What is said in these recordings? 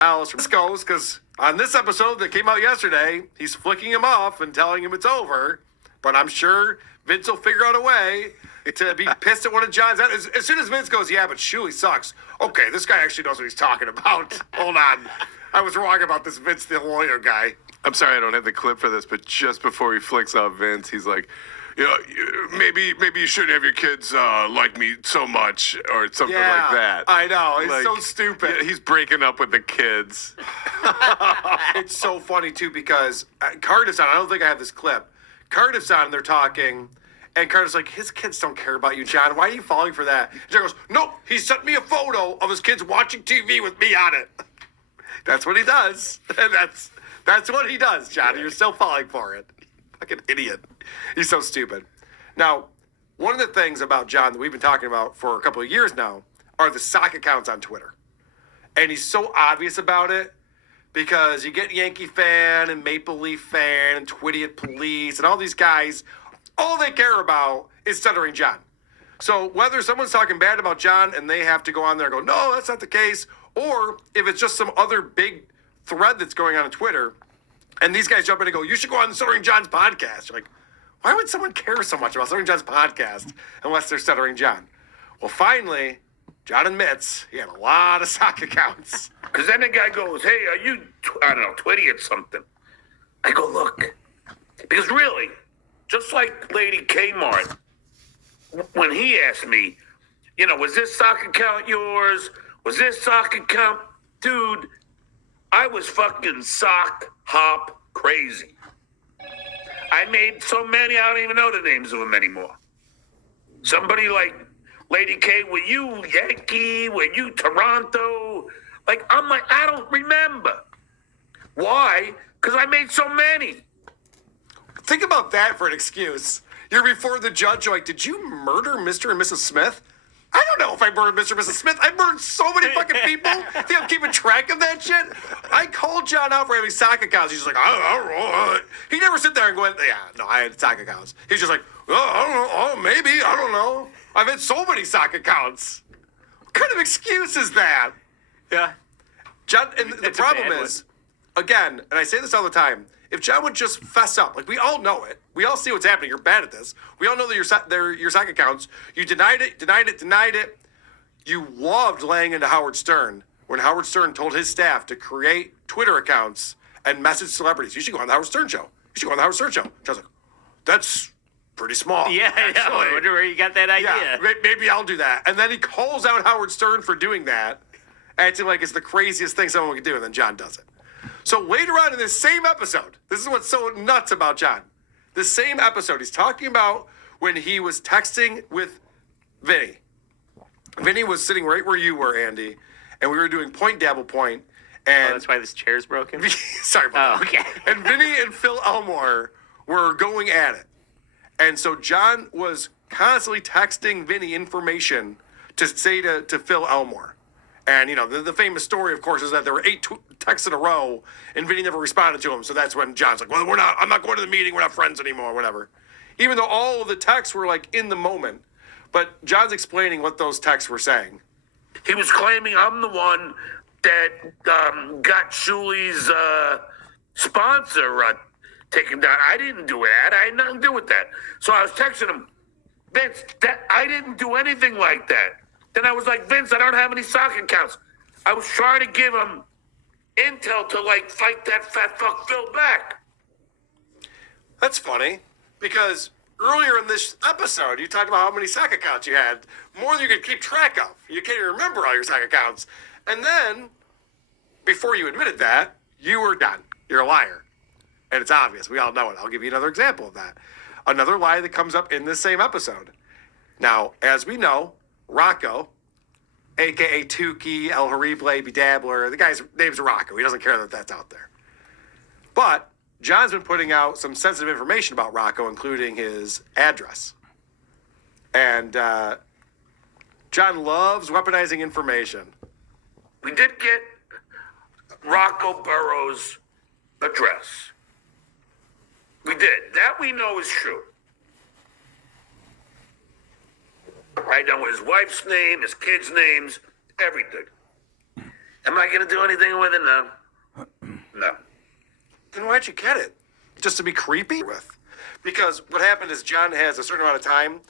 Alice goes because on this episode that came out yesterday, he's flicking him off and telling him it's over. But I'm sure Vince will figure out a way to be pissed at one of John's. As soon as Vince goes, yeah, but Shuli sucks. Okay, this guy actually knows what he's talking about. Hold on. I was wrong about this Vince the lawyer guy. I'm sorry I don't have the clip for this, but just before he flicks off Vince, he's like, you know, maybe you shouldn't have your kids like me so much or something like that. I know. It's like, so stupid. Yeah, he's breaking up with the kids. It's so funny, too, because Cardiff's on. I don't think I have this clip. Cardiff's on, and they're talking, and Cardiff's like, his kids don't care about you, John. Why are you falling for that? And John goes, nope, he sent me a photo of his kids watching TV with me on it. That's what he does. And that's what he does, John. You're still falling for it. Fucking idiot. He's so stupid. Now, one of the things about John that we've been talking about for a couple of years now are the sock accounts on Twitter. And he's so obvious about it because you get Yankee fan and Maple Leaf fan and Twitty Police and all these guys, all they care about is Stuttering John. So whether someone's talking bad about John and they have to go on there and go, no, that's not the case, or if it's just some other big thread that's going on Twitter, and these guys jump in and go, you should go on Stuttering John's podcast. You're like, why would someone care so much about Stuttering John's podcast unless they're Stuttering John? Well, finally, John admits he had a lot of sock accounts. Because then the guy goes, hey, are you, I don't know, Twitty or something? I go, look. Because really, just like Lady Kmart, when he asked me, you know, was this sock account yours? Was this sock account? Dude, I was fucking sock hop crazy. I made so many, I don't even know the names of them anymore. Somebody like Lady K, were you Yankee? Were you Toronto? Like, I'm like, I don't remember. Why? Because I made so many. Think about that for an excuse. You're before the judge, you're like, did you murder Mr. and Mrs. Smith? I don't know if I murdered Mr. and Mrs. Smith. I murdered so many fucking people. Think I'm keeping track of that shit? I called John out for having sock accounts. He's just like, I don't know. He never sit there and go, yeah, no, I had sock accounts. He's just like, I don't know. Oh, maybe. I don't know. I've had so many sock accounts. What kind of excuse is that? Yeah. John, and the problem is, again, and I say this all the time, if John would just fess up, like we all know it, we all see what's happening. You're bad at this. We all know that they're your sock accounts. You denied it. You loved laying into Howard Stern when Howard Stern told his staff to create Twitter accounts and message celebrities. You should go on the Howard Stern show. John's like, that's pretty small. Yeah, I know. I wonder where you got that idea. Yeah, maybe I'll do that. And then he calls out Howard Stern for doing that. And it seemed like it's the craziest thing someone could do, and then John does it. So later on in this same episode, this is what's so nuts about John. The same episode, he's talking about when he was texting with Vinny. Vinny was sitting right where you were, Andy, and we were doing point dabble point. And that's why this chair's broken? Sorry about that. Okay. And Vinny and Phil Elmore were going at it. And so John was constantly texting Vinny information to say to Phil Elmore. And, you know, the famous story, of course, is that there were 8 texts in a row, and Vinny never responded to him. So that's when John's like, well, I'm not going to the meeting. We're not friends anymore, whatever. Even though all of the texts were, like, in the moment. But John's explaining what those texts were saying. He was claiming I'm the one that got Shuli's sponsor taken down. I didn't do that. I had nothing to do with that. So I was texting him, Vince, I didn't do anything like that. Then I was like, Vince, I don't have any sock accounts. I was trying to give him intel to, like, fight that fat fuck Phil back. That's funny, because earlier in this episode, you talked about how many sock accounts you had, more than you could keep track of. You can't even remember all your sock accounts. And then, before you admitted that, you were done. You're a liar. And it's obvious. We all know it. I'll give you another example of that. Another lie that comes up in this same episode. Now, as we know, Rocco, a.k.a. Tukey, El Horrible, Bedabbler, the guy's name's Rocco. He doesn't care that that's out there. But John's been putting out some sensitive information about Rocco, including his address. And John loves weaponizing information. We did get Rocco Burrows' address. We did. That we know is true. I know his wife's name, his kids' names, everything. Am I going to do anything with it? No. No. Then why'd you get it? Just to be creepy with? Because what happened is John has a certain amount of time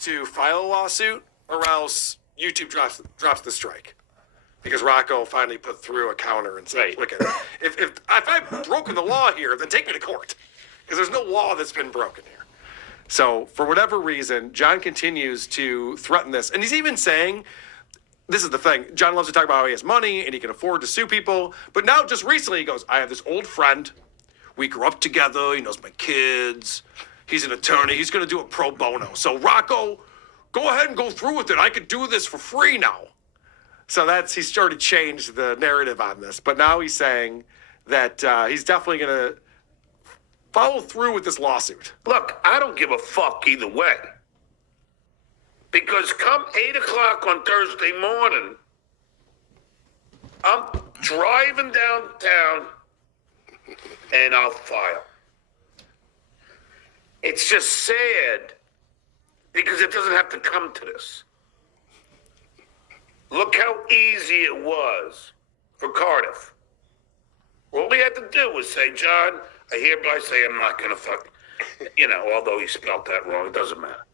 to file a lawsuit, or else YouTube drops the strike. Because Rocco finally put through a counter and said, Right. "Look at it. If I've broken the law here, then take me to court, because there's no law that's been broken here." So for whatever reason, John continues to threaten this, and he's even saying, this is the thing. John loves to talk about how he has money and he can afford to sue people. But now, just recently, he goes, "I have this old friend. We grew up together. He knows my kids. He's an attorney. He's going to do a pro bono. So, Rocco, go ahead and go through with it. I could do this for free now." So he's started to change the narrative on this. But now he's saying that he's definitely going to follow through with this lawsuit. Look, I don't give a fuck either way. Because come 8 o'clock on Thursday morning, I'm driving downtown and I'll file. It's just sad because it doesn't have to come to this. Look how easy it was for Cardiff. All we had to do was say, "John, I hereby say I'm not going to fuck," although he spelled that wrong, it doesn't matter.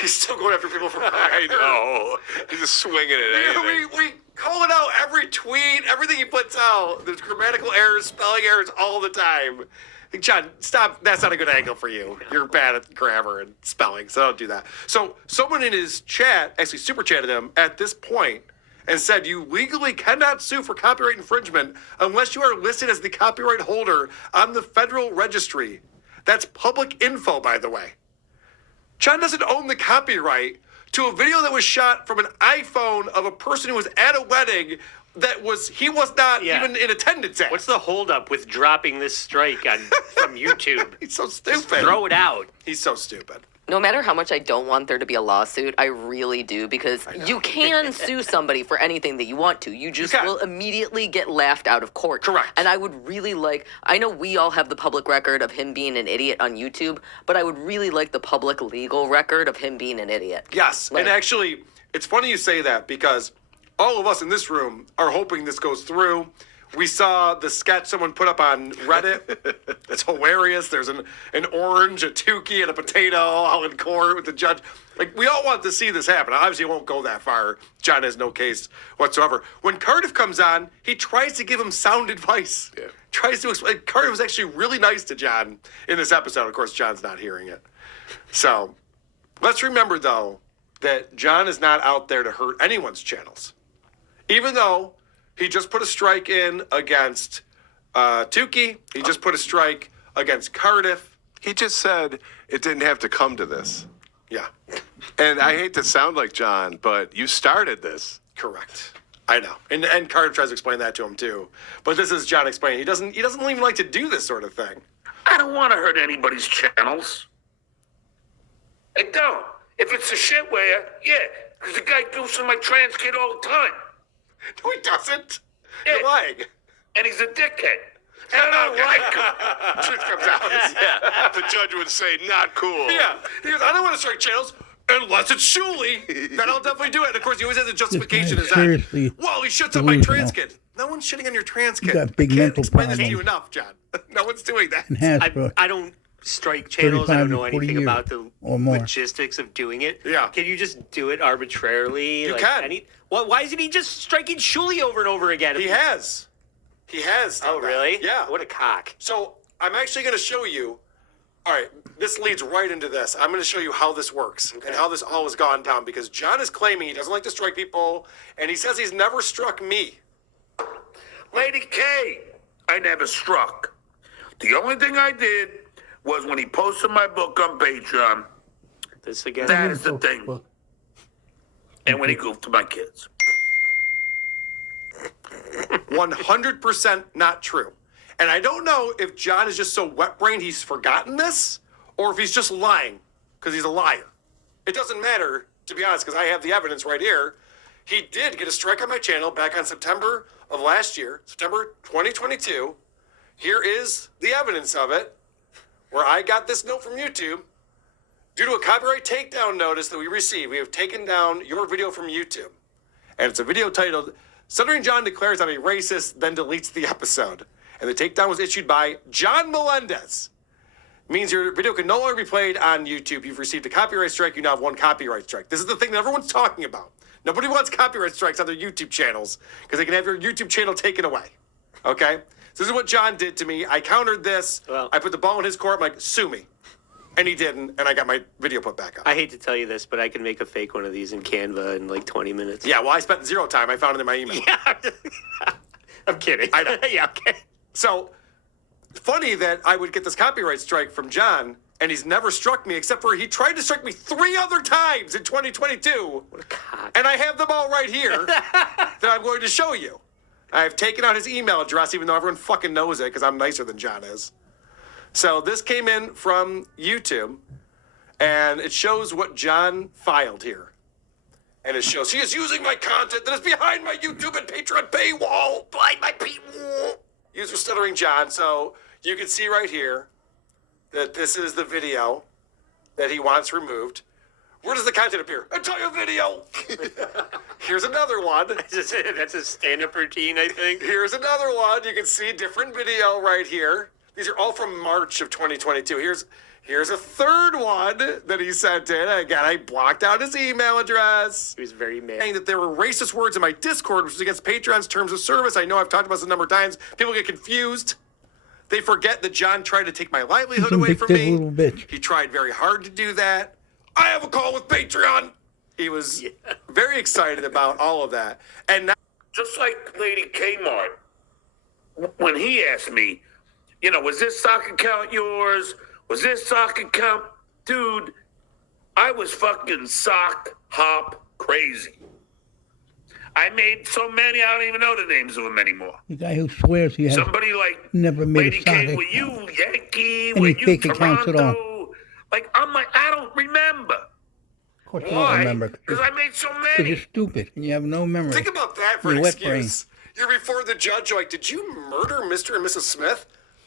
He's still going after people for I know. He's just swinging at anything. We call it out every tweet, everything he puts out. There's grammatical errors, spelling errors all the time. Like, John, stop. That's not a good angle for you. You're bad at grammar and spelling, so don't do that. So someone in his chat actually super chatted him at this point and said, "You legally cannot sue for copyright infringement unless you are listed as the copyright holder on the Federal Registry." That's public info, by the way. John doesn't own the copyright to a video that was shot from an iPhone of a person who was at a wedding he was not even in attendance at. What's the holdup with dropping this strike from YouTube? He's so Just stupid. throw it out. He's so stupid. No matter how much I don't want there to be a lawsuit, I really do, because you can sue somebody for anything that you want to. You just will immediately get laughed out of court. Correct. And I would really I know we all have the public record of him being an idiot on YouTube, but I would really like the public legal record of him being an idiot. Yes. And actually, it's funny you say that, because all of us in this room are hoping this goes through. We saw the sketch someone put up on Reddit. It's hilarious. There's an orange, a Tukey, and a potato all in court with the judge. Like, we all want to see this happen. Obviously, it won't go that far. John has no case whatsoever. When Cardiff comes on, he tries to give him sound advice. Yeah. Tries to explain. Cardiff was actually really nice to John in this episode. Of course, John's not hearing it. So, let's remember, though, that John is not out there to hurt anyone's channels. Even though he just put a strike in against Tukey. He just put a strike against Cardiff. He just said it didn't have to come to this. Yeah, And I hate to sound like John, but you started this. correct. I know. And Cardiff tries to explain that to him, too. But this is John explaining. He doesn't even like to do this sort of thing. I don't want to hurt anybody's channels. I don't. If it's a shitware, yeah, because the guy goofs on my trans kid all the time. No, he doesn't. Yeah. You're lying. And he's a dickhead. And I don't like him. Truth comes out. Yeah, the judge would say, not cool. Yeah. He goes, "I don't want to strike channels unless it's Shuley. Then I'll definitely do it." And of course, he always has a justification as that. Seriously Well, he shits on my delusional. trans kid. No one's shitting on your trans kid. got big I can't mental explain this to you problems. enough, John. No one's doing that. in Hasbro. I don't strike channels. I don't know 35 to 40 anything years about the or more. logistics of doing it. Yeah. Can you just do it arbitrarily? You can. Why isn't he just striking Shuley over and over again? He has. He has. done Oh, that. really? Yeah. What a cock. So I'm actually going to show you. All right, this leads right into this. I'm going to show you how this works and how this all has gone down, because John is claiming he doesn't like to strike people, and he says he's never struck me. Lady K, I never struck. The only thing I did was when he posted my book on Patreon. This again? That is the thing. And when he goofed to my kids. 100% not true. And I don't know if John is just so wet-brained he's forgotten this, or if he's just lying, because he's a liar. It doesn't matter, to be honest, because I have the evidence right here. He did get a strike on my channel back on September of last year, September 2022. Here is the evidence of it, where I got this note from YouTube. Due to a copyright takedown notice that we received, we have taken down your video from YouTube. And it's a video titled, Stuttering John declares I'm a racist, then deletes the episode. And the takedown was issued by John Melendez. Means your video can no longer be played on YouTube. You've received a copyright strike. You now have one copyright strike. This is the thing that everyone's talking about. Nobody wants copyright strikes on their YouTube channels because they can have your YouTube channel taken away. Okay? So this is what John did to me. I countered this. Well, I put the ball in his court. I'm like, sue me. And he didn't, and I got my video put back up. I hate to tell you this, but I can make a fake one of these in Canva in like 20 minutes. Yeah, well, I spent 0 time. I found it in my email. Yeah. I'm kidding. I know. Yeah, okay. So, funny that I would get this copyright strike from John, and he's never struck me, except for he tried to strike me 3 other times in 2022. What a cock. And I have them all right here that I'm going to show you. I've taken out his email address, even though everyone fucking knows it, because I'm nicer than John is. So this came in from YouTube, and it shows what John filed here. And it shows he is using my content that is behind my YouTube and Patreon paywall. Behind my paywall. User Stuttering John. So you can see right here that this is the video that he wants removed. Where does the content appear? Entire video. Here's another one. That's a stand-up routine, I think. Here's another one. You can see different video right here. These are all from March of 2022. Here's a third one that he sent in. Again, I blocked out his email address. He was very mad. Saying that there were racist words in my Discord, which is against Patreon's terms of service. I know I've talked about this a number of times. People get confused. They forget that John tried to take my livelihood away from me. Little bitch. He tried very hard to do that. I have a call with Patreon. He was very excited about all of that. And now, Just like Lady Kmart, when he asked me, you know, was this sock account yours? Was this sock account? Dude, I was fucking sock hop crazy. I made so many, I don't even know the names of them anymore. The guy who swears he has Somebody like never made Lady a sock K, account. were you Yankee? Any Were you fake accounts at all. Toronto? Like, I'm like, I don't remember. Of course you don't Why? remember. Because I made so Because many. you're stupid and you have no memory. think about that for You're an wet brain. excuse. You're before the judge, you're like, did you murder Mr. and Mrs. Smith?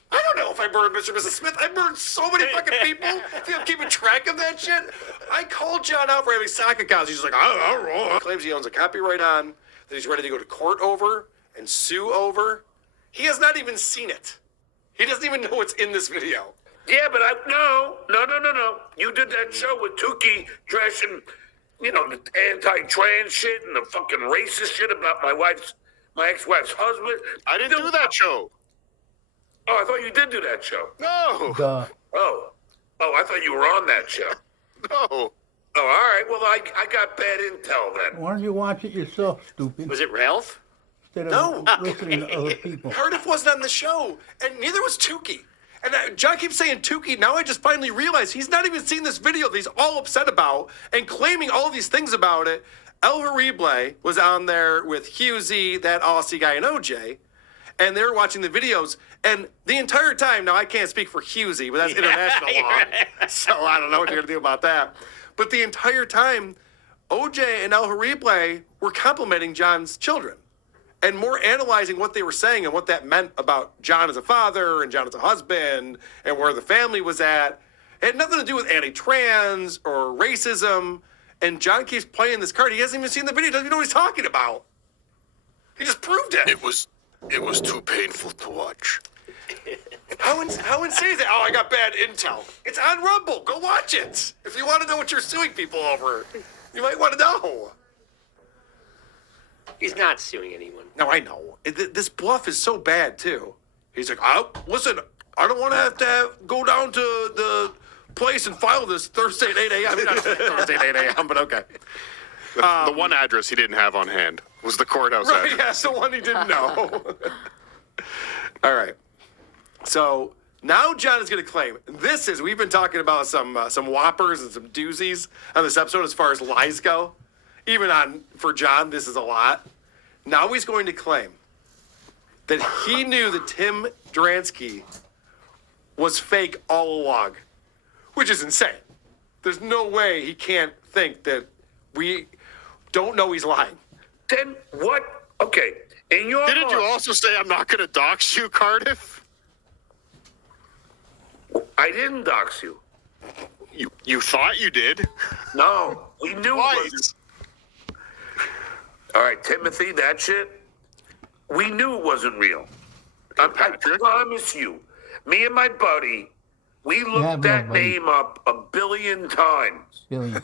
I don't know if I murdered Mr. and Mrs. Smith. I murdered so many fucking people. Think I'm keeping track of that shit? I called John out for having sock accounts. He's like, I don't know. Claims he owns a copyright on, that he's ready to go to court over and sue over. He has not even seen it. He doesn't even know what's in this video. Yeah, but no. You did that show with Tukey dressing, you know, the anti-trans shit and the fucking racist shit about my ex-wife's husband. I didn't do that show. Oh, I thought you did do that show. No. Duh. Oh, I thought you were on that show. No. Oh, all right. Well, I got bad intel then. Why don't you watch it yourself, stupid? Was it Ralph? Instead No. of listening to other people. Cardiff wasn't on the show, and neither was Tukey. And John keeps saying Tukey. Now I just finally realized he's not even seen this video that he's all upset about and claiming all these things about it. El Harible was on there with Husey, that Aussie guy, and OJ. And they were watching the videos, and the entire time, now I can't speak for Husey, but that's international law, so I don't know what you're going to do about that. But the entire time, OJ and El Harible were complimenting John's children and more analyzing what they were saying and what that meant about John as a father and John as a husband and where the family was at. It had nothing to do with anti-trans or racism, and John keeps playing this card. He hasn't even seen the video, doesn't even know what he's talking about. He just proved it. It was too painful to watch. How insane is that? Oh, I got bad intel. It's on Rumble. Go watch it. If you want to know what you're suing people over, you might want to know. He's not suing anyone. No, I know. This bluff is so bad, too. He's like, oh, listen, I don't want to have to go down to the place and file this Thursday at 8 a.m. Not Thursday at 8 a.m., but okay. The one address he didn't have on hand was the courthouse Right, address. yeah, it's the one he didn't know. All right. So now John is going to claim we've been talking about some whoppers and some doozies on this episode as far as lies go. Even for John, this is a lot. Now he's going to claim that he knew that Tim Dransky was fake all along, which is insane. There's no way he can't think that we don't know he's lying. Then what? Okay, in your Didn't you mind- also say I'm not going to dox you, Cardiff? I didn't dox you. You thought you did. No, we knew it Twice. wasn't. All right, Timothy, that shit, we knew it wasn't real. I promise you. Me and my buddy, we have looked no that buddy. name up 1 billion times, Billion.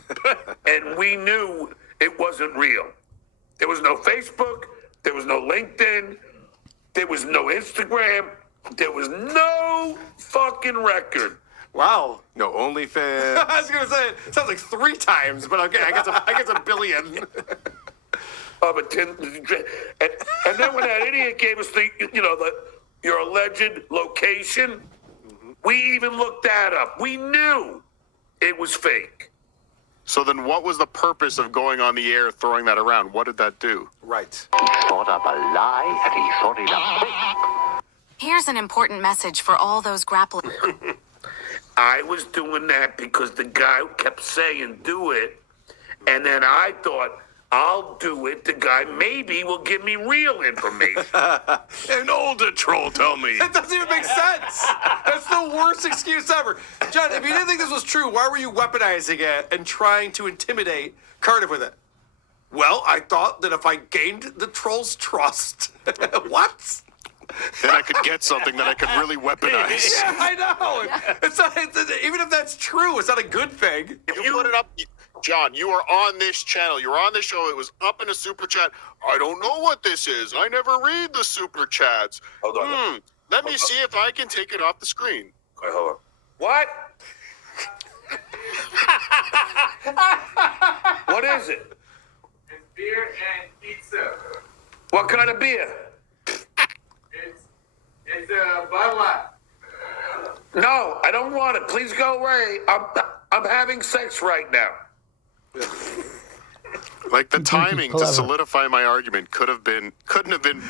and we knew it wasn't real. There was no Facebook. There was no LinkedIn. There was no Instagram. There was no fucking record. Wow. No OnlyFans. I was gonna say it sounds like 3 times, but okay, I guess a billion. But and then when that idiot gave us your alleged location, we even looked that up. We knew it was fake. So then what was the purpose of going on the air throwing that around? What did that do? Right. He thought up a lie and he thought it up quick. Here's an important message for all those grappling. I was doing that because the guy kept saying do it, and then I thought, I'll do it. The guy maybe will give me real information. An older troll told me. That doesn't even make sense. That's the worst excuse ever. John, if you didn't think this was true, why were you weaponizing it and trying to intimidate Cardiff with it? Well, I thought that if I gained the troll's trust, what? Then I could get something that I could really weaponize. Yeah, I know. It's not, even if that's true, it's not a good thing. If you put it up, John, you are on this channel. You were on this show. It was up in a super chat. I don't know what this is. I never read the super chats. Hold on. Let me see if I can take it off the screen. Okay, hold on. What? What is it? It's beer and pizza. What kind of beer? It's a Bud Light. No, I don't want it. Please go away. I'm having sex right now. Like the think he's timing to clever. solidify my argument couldn't have been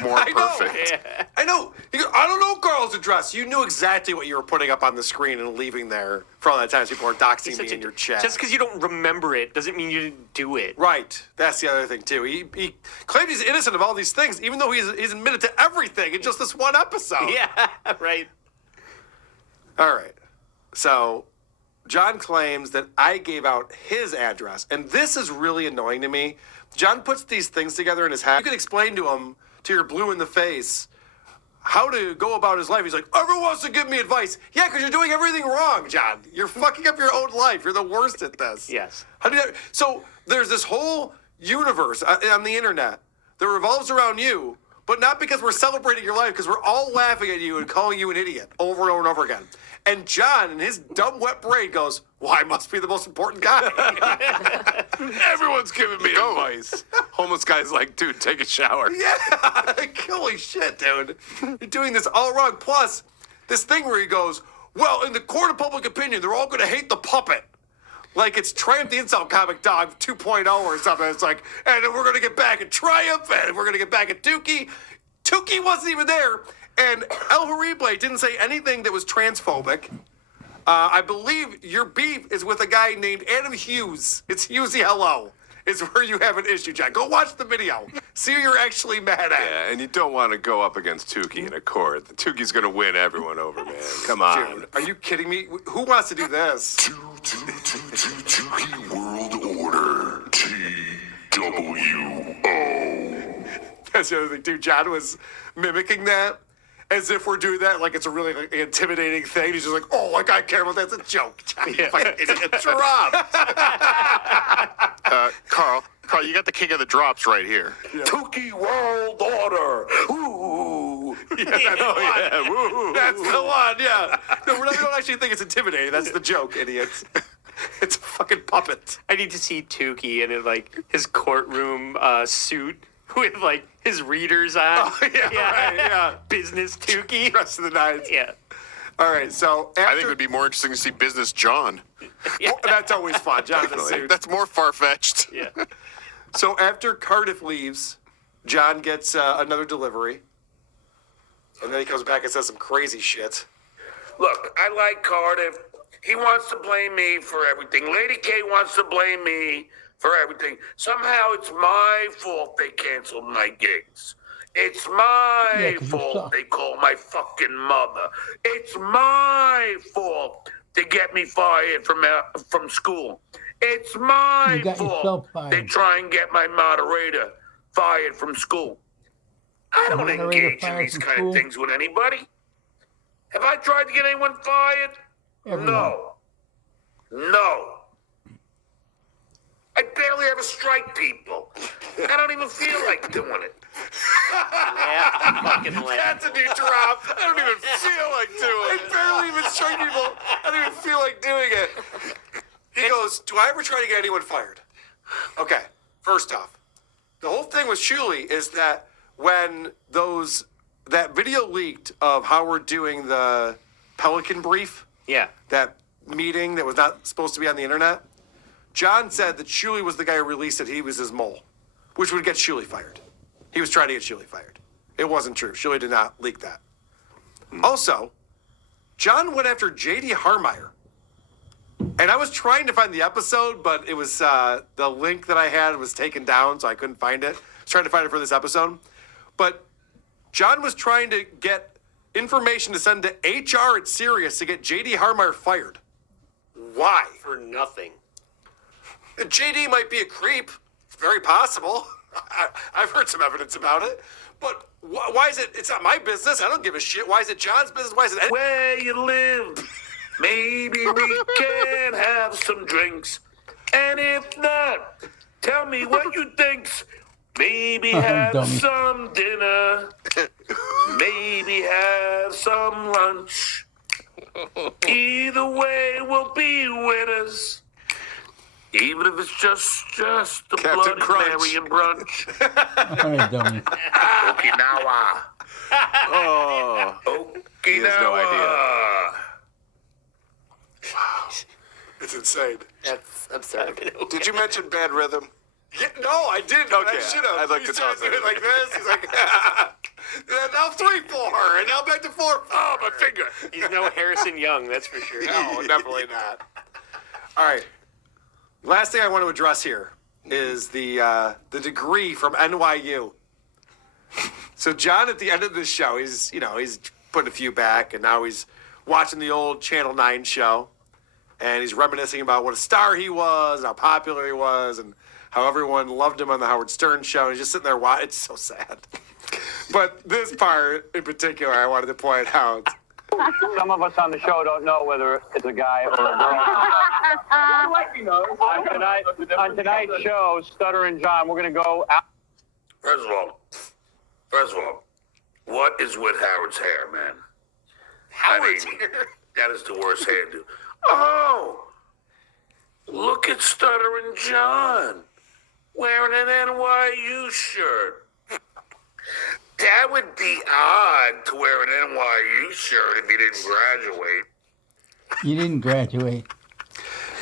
more I know. perfect. I know. He goes, I don't know Carl's address. You knew exactly what you were putting up on the screen and leaving there for all that time. People are doxing me in your chat. Just because you don't remember it doesn't mean you didn't do it. Right. That's the other thing, too. He claims he's innocent of all these things, even though he's admitted to everything in just this one episode. Yeah, right. All right. So John claims that I gave out his address, and this is really annoying to me. John puts these things together in his head. You can explain to him, to your blue in the face, how to go about his life. He's like, everyone wants to give me advice. Yeah, because you're doing everything wrong, John. You're fucking up your own life. You're the worst at this. Yes. How do you, so there's this whole universe on the internet that revolves around you, but not because we're celebrating your life, because we're all laughing at you and calling you an idiot over and over and over again. And John, in his dumb, wet brain, goes, well, I must be the most important guy. Everyone's giving me advice. Homeless guy's like, dude, take a shower. Yeah, holy shit, dude. You're doing this all wrong. Plus, this thing where he goes, well, in the court of public opinion, they're all going to hate the puppet. Like it's Triumph the Insult Comic Dog 2.0 or something. It's like, and we're going to get back at Triumph, and we're going to get back at Tukey. Tukey wasn't even there. And El Horrible didn't say anything that was transphobic. I believe your beef is with a guy named Adam Hughes. It's Hughesy Hello. Is where you have an issue, Jack. Go watch the video. See who you're actually mad at. Yeah, and you don't want to go up against Tukey in a court. The Tukey's going to win everyone over, man. Come on. Dude, are you kidding me? Who wants to do this? Tukey World Order. TWO. That's the other thing, too. John was mimicking that as if we're doing that like it's a really intimidating thing. He's just like, oh, like I care about that. It's a joke. John, you fucking idiot. Drop. Carl, you got the king of the drops right here. Tukey World Order. Ooh. That's the one. Woo. That's the one, yeah. No, we don't actually think it's intimidating. That's the joke, idiots. It's a fucking puppet. I need to see Tukey in like his courtroom suit with like his readers on. Oh, yeah, right, yeah. Business Tukey. Rest of the night. Yeah. All right, so after, I think it would be more interesting to see Business John. well, that's always fun. Jonathan suit. That's more far-fetched. Yeah. So after Cardiff leaves, John gets another delivery. And then he comes back and says some crazy shit. Look, I like Cardiff. He wants to blame me for everything. Lady K wants to blame me for everything. Somehow it's my fault they canceled my gigs. It's my 'cause you fault suck. they called my fucking mother. It's my fault to get me fired from school. It's my You got fault yourself fired. they try and get my moderator fired from school. I don't Moderator engage in fired these from kind school. of things with anybody. Have I tried to get anyone fired? Everyone. No. I barely ever strike people. I don't even feel like doing it. Fucking lame. That's a new drop. I don't even feel like doing I it. barely even strike people. I don't even feel like doing it. He goes, do I ever try to get anyone fired? Okay, first off, the whole thing with Shuli is that when that video leaked of how we're doing the Pelican brief, Yeah. that meeting that was not supposed to be on the internet, John said that Shuli was the guy who released it. He was his mole, which would get Shuli fired. He was trying to get Shuli fired. It wasn't true. Shuli did not leak that. Also, John went after J.D. Harmeyer. And I was trying to find the episode, but it was the link that I had was taken down, so I couldn't find it. I was trying to find it for this episode. But John was trying to get information to send to HR at Sirius to get J.D. Harmeyer fired. Why? For nothing. JD might be a creep. It's very possible. I've heard some evidence about it. But why is it? It's not my business. I don't give a shit. Why is it John's business? Why is it? Where you live, maybe we can have some drinks. And if not, tell me what you think's. Maybe have Dummy. some dinner. Maybe have some lunch. Either way, we'll be winners. Even if it's just a Captain Bloody Crunch. Mary and brunch. All right, dummy. Okinawa. Oh, Okinawa. he has no idea. It's insane. That's absurd. Did you mention bad rhythm? Yeah, no, I didn't. but I Okay, should have. I'd like He to started talk doing it about like this. He's like, yeah, now 3-4, and now back to 4-4. Oh, my finger. He's no Harrison Young, that's for sure. No, definitely not. All right. Last thing I want to address here is the degree from NYU. So John, at the end of this show, he's putting a few back, and now he's watching the old Channel 9 show, and he's reminiscing about what a star he was, and how popular he was, and how everyone loved him on the Howard Stern show. And he's just sitting there watching. It's so sad. But this part in particular, I wanted to point out. Some of us on the show don't know whether it's a guy or a girl. On tonight's show, Stuttering John, we're going to go out. First of all, what is with Howard's hair, man? Howard's I mean, here. That is the worst hairdo. Oh, look at Stuttering John wearing an NYU shirt. That would be odd to wear an NYU shirt if you didn't graduate. You didn't graduate.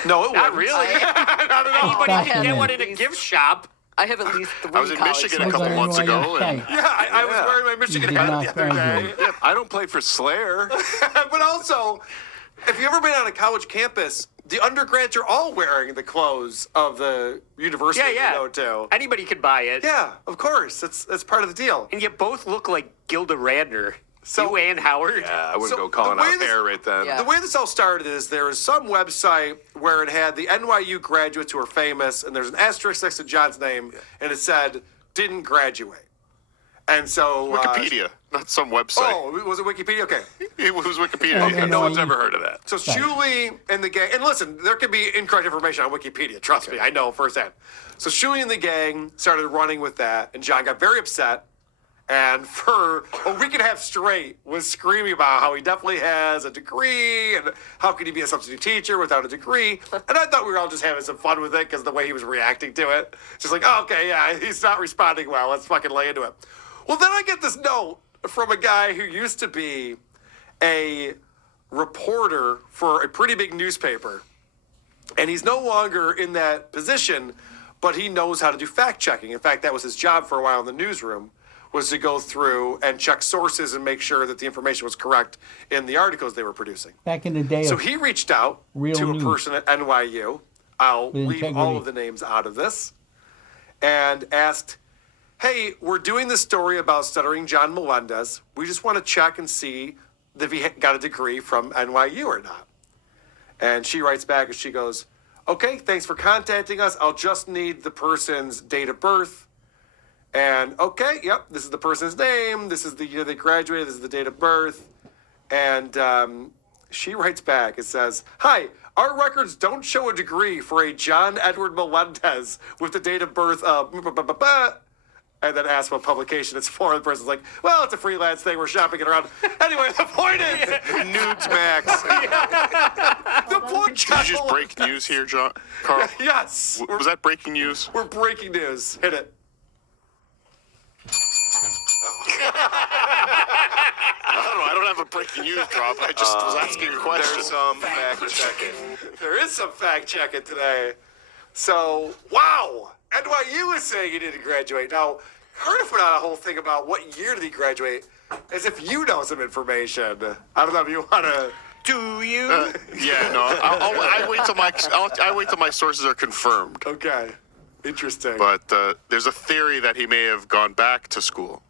No, it Not wasn't. really. Not at all. Anybody Stop can get it. one in a gift shop. I have at least 3 I was in college Michigan a Was couple on months ago, NYU and site. Yeah, I was wearing my Michigan did hat not the other day. graduate. I don't play for Slayer. But also, if you've ever been on a college campus, the undergrads are all wearing the clothes of the university Yeah, they go to. Anybody could buy it. Yeah, of course. That's part of the deal. And you both look like Gilda Radner. So- you and Howard. Yeah, I wouldn't So go calling the way out this- hair right then. Yeah. The way this all started is there was some website where it had the NYU graduates who are famous, and there's an asterisk next to John's name, and it said, didn't graduate. And so... Wikipedia, not some website. oh, was it Wikipedia? Okay. It was Wikipedia. Okay. No one's ever heard of that. So Shuli and the gang, and listen, there could be incorrect information on Wikipedia. Trust me, I know firsthand. So Shuli and the gang started running with that, and John got very upset, and for a week and a half straight was screaming about how he definitely has a degree, and how could he be a substitute teacher without a degree? And I thought we were all just having some fun with it because the way he was reacting to it, just like, oh, okay, yeah, he's not responding well. Let's fucking lay into it. Well, then I get this note from a guy who used to be a reporter for a pretty big newspaper, and he's no longer in that position, but he knows how to do fact checking. In fact, that was his job for a while in the newsroom, was to go through and check sources and make sure that the information was correct in the articles they were producing. Back in the day So of he reached out Real to news. a person at NYU. I'll With leave all integrity. of the names out of this, and asked, hey, we're doing this story about Stuttering John Melendez. We just want to check and see if he got a degree from NYU or not. And she writes back and she goes, okay, thanks for contacting us. I'll just need the person's date of birth And okay, yep, this is the person's name. This is the year they graduated. This is the date of birth. And she writes back. It says, "Hi, our records don't show a degree for a John Edward Melendez with the date of birth of..." And then asks what publication it's for. The person's like, "Well, it's a freelance thing. We're shopping it around." Anyway, the point is, Nudes Max. the point. Did you just break news here, Carl? Yes. Was that breaking news? We're breaking news. Hit it. I don't know. I don't have a breaking news drop. I just was asking a question. There's some fact checking. There is some fact checking today. So, wow. NYU is saying he didn't graduate. Now, Cardiff went on a whole thing about what year did he graduate, as if you know some information. I don't know if you want to. Do you? Yeah, no. I wait till my sources are confirmed. Okay. Interesting. But there's a theory that he may have gone back to school.